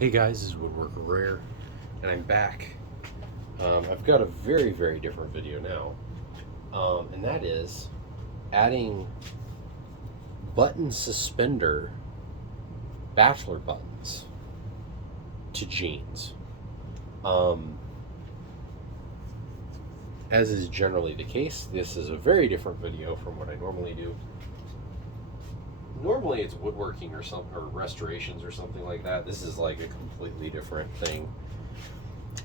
Hey guys, this is Woodworker Rare, and I'm back. I've got a very, very different video now, and that is adding button suspender bachelor buttons to jeans. Um, as is generally the case, this is a very different video from what I normally do. Normally it's woodworking or restorations or something like that. This is like a completely different thing.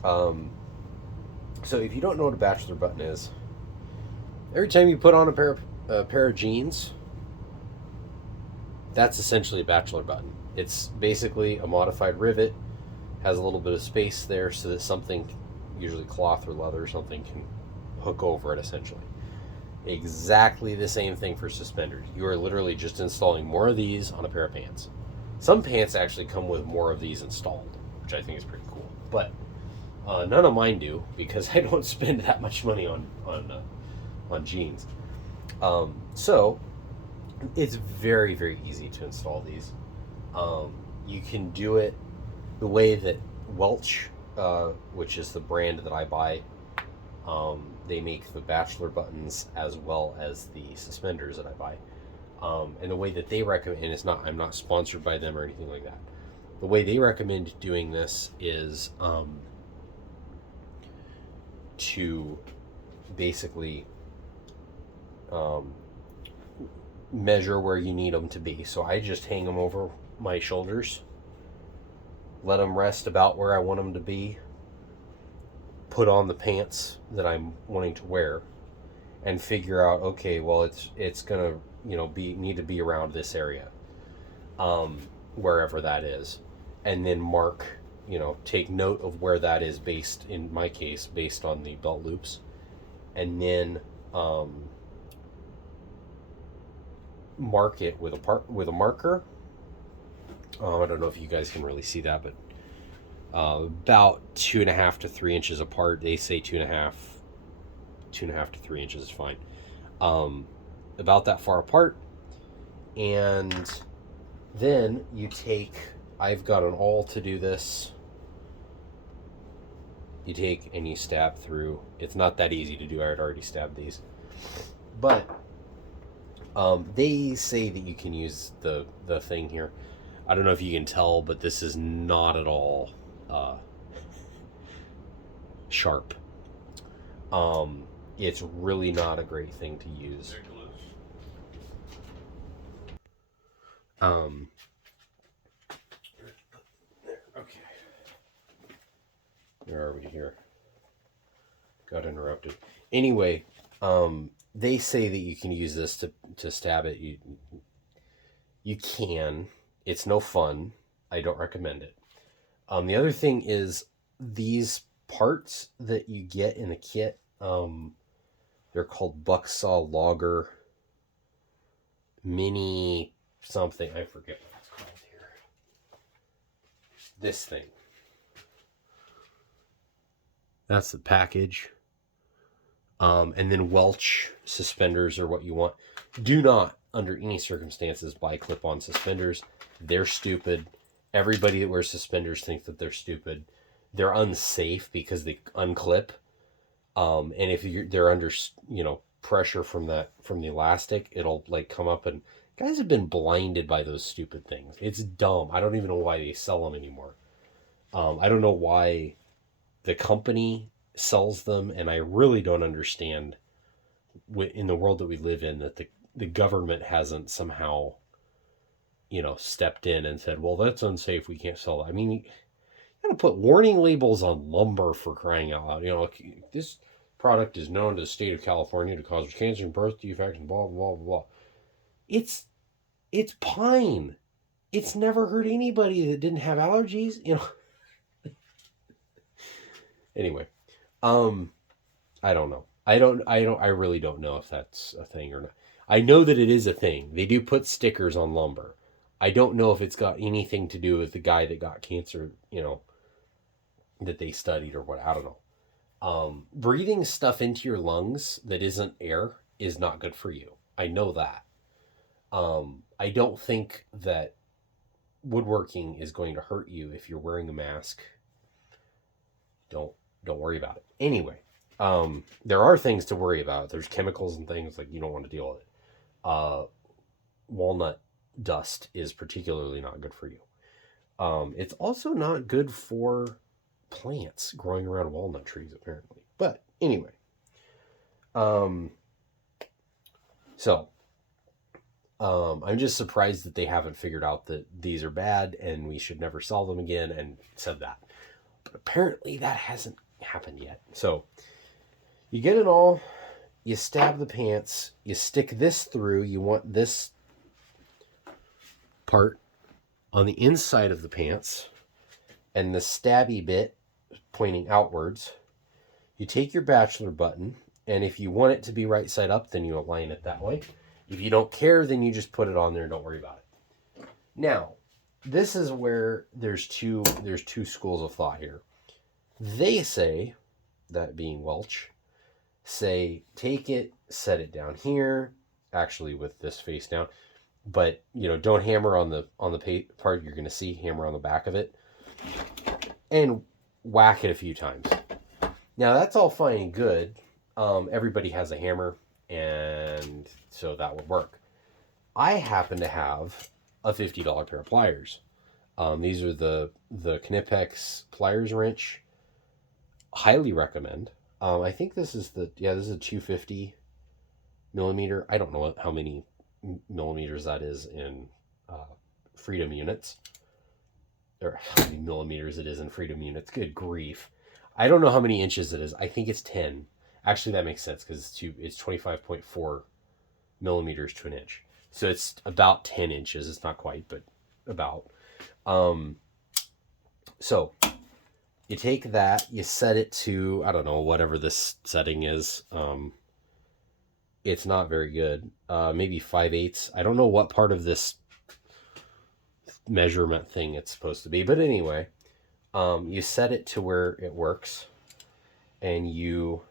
So if you don't know what a bachelor button is, every time you put on a pair of jeans, that's essentially a bachelor button. It's basically a modified rivet, has a little bit of space there so that something, usually cloth or leather or something, can hook over it essentially. Exactly the same thing for suspenders. You are literally just installing more of these on a pair of pants. Some pants actually come with more of these installed, which I think is pretty cool. But none of mine do because I don't spend that much money on jeans. So it's very, very easy to install these. You can do it the way that Welch, which is the brand that I buy, they make the bachelor buttons as well as the suspenders that I buy. And the way that they recommend, and I'm not sponsored by them or anything like that. The way they recommend doing this is to basically measure where you need them to be. So I just hang them over my shoulders, let them rest about where I want them to be, put on the pants that I'm wanting to wear, and figure out, okay, well, it's gonna need to be around this area, wherever that is, and then mark, take note of where that is based, in my case, based on the belt loops, and then mark it with a marker. I don't know if you guys can really see that, but about 2.5 to 3 inches apart. They say 2.5 to 3 inches is fine. About that far apart, and then you take. I've got an awl to do this. You take and you stab through. It's not that easy to do. I had already stabbed these, but they say that you can use the thing here. I don't know if you can tell, but this is not at all sharp. It's really not a great thing to use. Okay. Where are we here? Got interrupted. Anyway, they say that you can use this to stab it. You can. It's no fun. I don't recommend it. The other thing is these parts that you get in the kit. They're called Bucksaw Logger Mini something. I forget what it's called here. This thing. That's the package. And then Welch suspenders are what you want. Do not, under any circumstances, buy clip-on suspenders. They're stupid. Everybody that wears suspenders thinks that they're stupid. They're unsafe because they unclip. And if they're under, pressure from the elastic, it'll like come up, and guys have been blinded by those stupid things. It's dumb. I don't even know why they sell them anymore. I don't know why the company sells them, and I really don't understand in the world that we live in that the government hasn't somehow, stepped in and said, well, that's unsafe, we can't sell that. I mean, you gotta put warning labels on lumber, for crying out loud. This product is known to the state of California to cause cancer and birth defects and blah blah blah blah. It's pine. It's never hurt anybody that didn't have allergies. Anyway, I don't know. I really don't know if that's a thing or not. I know that it is a thing. They do put stickers on lumber. I don't know if it's got anything to do with the guy that got cancer, that they studied or what. I don't know. Breathing stuff into your lungs that isn't air is not good for you. I know that. I don't think that woodworking is going to hurt you if you're wearing a mask, don't worry about it. Anyway, there are things to worry about. There's chemicals and things like you don't want to deal with it. Walnut dust is particularly not good for you. It's also not good for plants growing around walnut trees, apparently. But anyway, I'm just surprised that they haven't figured out that these are bad and we should never sell them again and said that. But apparently that hasn't happened yet. So you get it all, you stab the pants, you stick this through. You want this part on the inside of the pants and the stabby bit pointing outwards. You take your bachelor button, and if you want it to be right side up, then you align it that way. If you don't care, then you just put it on there and don't worry about it. Now, this is where there's two schools of thought here. They say, that being Welch, say take it, set it down here, actually with this face down, but don't hammer on the part you're going to see, hammer on the back of it, and whack it a few times. Now that's all fine and good. Everybody has a hammer, and so that would work. I happen to have a $50 pair of pliers. These are the Knipex pliers wrench. Highly recommend. I think this is a 250 millimeter. I don't know how many millimeters that is in Freedom units, or how many millimeters it is in Freedom units. Good grief. I don't know how many inches it is. I think it's 10. Actually, that makes sense because it's 25.4 millimeters to an inch. So it's about 10 inches. It's not quite, but about. So you take that, you set it to, I don't know, whatever this setting is. It's not very good. Maybe 5/8. I don't know what part of this measurement thing it's supposed to be. But anyway, you set it to where it works, and you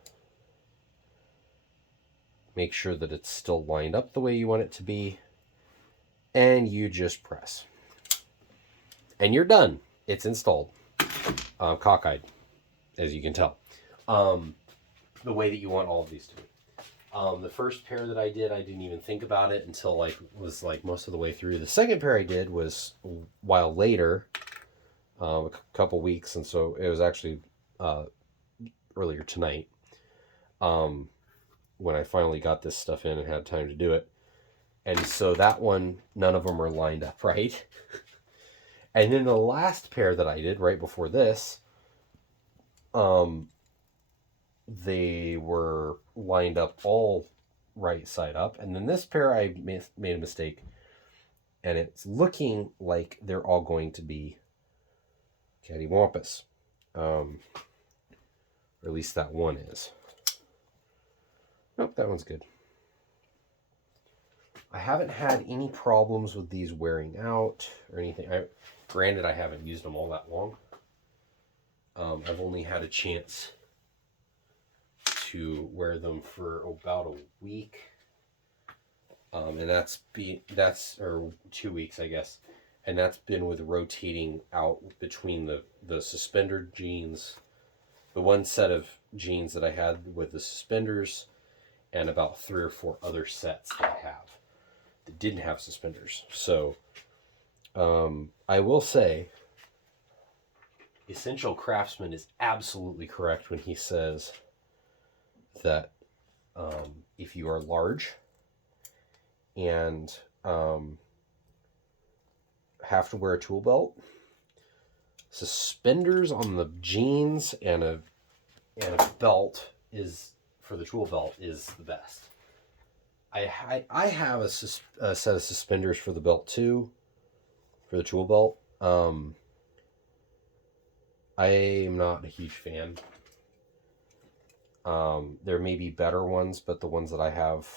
make sure that it's still lined up the way you want it to be, and you just press. And you're done. It's installed. Cockeyed, as you can tell. The way that you want all of these to be. The first pair that I did, I didn't even think about it until was most of the way through. The second pair I did was a while later, a couple weeks, and so it was actually earlier tonight when I finally got this stuff in and had time to do it. And so that one, none of them are lined up right. And then the last pair that I did right before this, they were lined up all right side up. And then this pair I made a mistake, and it's looking like they're all going to be cattywampus. Or at least that one is. Nope, that one's good. I haven't had any problems with these wearing out or anything. Granted, I haven't used them all that long. I've only had a chance to wear them for about a week. And that's 2 weeks, I guess. And that's been with rotating out between the suspender jeans, the one set of jeans that I had with the suspenders, and about 3 or 4 other sets that I have that didn't have suspenders. So I will say Essential Craftsman is absolutely correct when he says that if you are large and have to wear a tool belt, suspenders on the jeans and a belt is, for the tool belt, is the best. I have a set of suspenders for the belt too, for the tool belt. I am not a huge fan. There may be better ones, but the ones that I have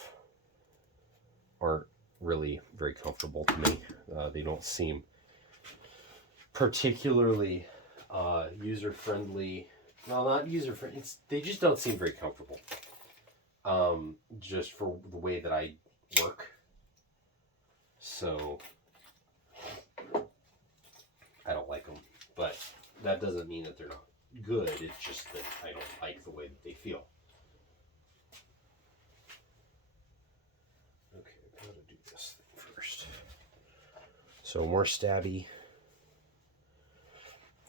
aren't really very comfortable to me. They don't seem particularly user-friendly. Well, not user-friendly. They just don't seem very comfortable. Just for the way that I work. So But that doesn't mean that they're not good. It's just that I don't like the way that they feel. Okay, I've got to do this thing first. So more stabby.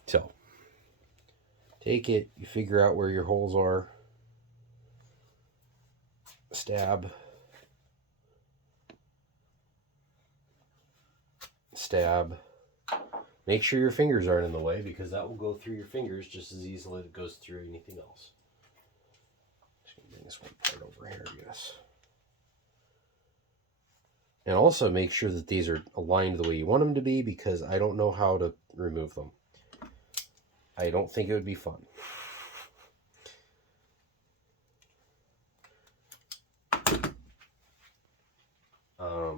So take it, you figure out where your holes are. Stab. Stab. Make sure your fingers aren't in the way, because that will go through your fingers just as easily as it goes through anything else. Just gonna bring this one part over here, I guess. And also make sure that these are aligned the way you want them to be, because I don't know how to remove them. I don't think it would be fun.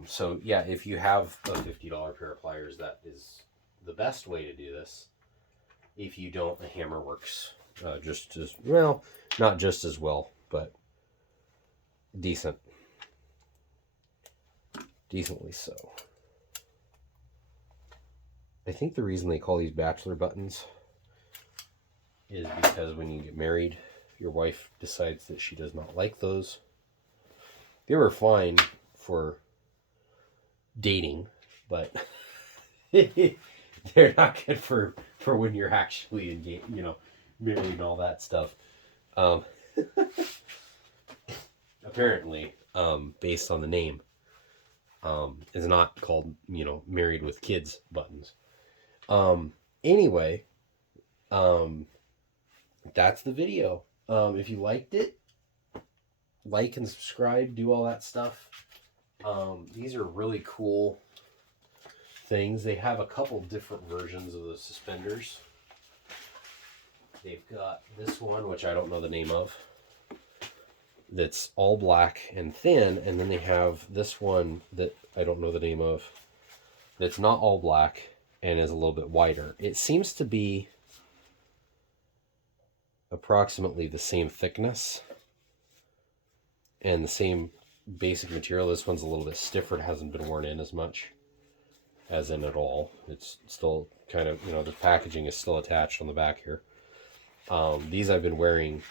So yeah, if you have a $50 pair of pliers, that is the best way to do this. If you don't, a hammer works just as well, not just as well, but decently so. I think the reason they call these bachelor buttons is because when you get married, your wife decides that she does not like those. They were fine for dating, but they're not good for when you're actually engaged, married and all that stuff. Apparently, based on the name, is not called, married with kids buttons. Anyway, that's the video. If you liked it, like and subscribe, do all that stuff. These are really cool things. They have a couple different versions of the suspenders. They've got this one, which I don't know the name of, that's all black and thin, and then they have this one that I don't know the name of, that's not all black and is a little bit wider. It seems to be approximately the same thickness and the same basic material. This one's a little bit stiffer. It hasn't been worn in as much as in at all. It's still kind of, the packaging is still attached on the back here. These I've been wearing,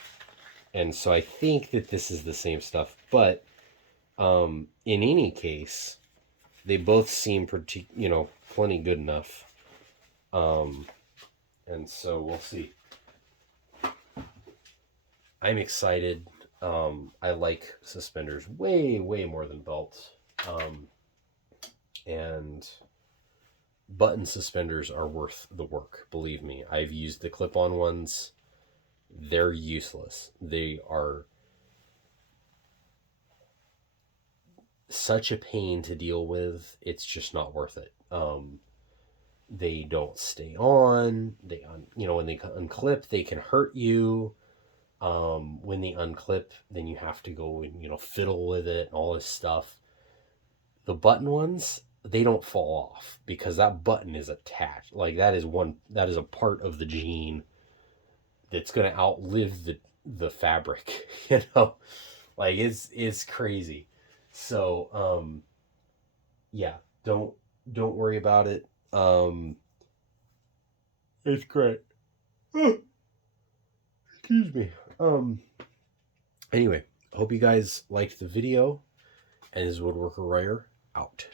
and so I think that this is the same stuff, but in any case, they both seem pretty, plenty good enough. And so we'll see. I'm excited. I like suspenders way, way more than belts. And button suspenders are worth the work. Believe me, I've used the clip-on ones. They're useless. They are such a pain to deal with. It's just not worth it. They don't stay on. When they unclip, they can hurt you. When they unclip, then you have to go and fiddle with it and all this stuff. The button ones, they don't fall off because that button is attached. Like that is a part of the jean that's going to outlive the fabric. Like it's crazy. So yeah, don't worry about it. It's great. Excuse me. Anyway, hope you guys liked the video, and this is Woodworker Royer out.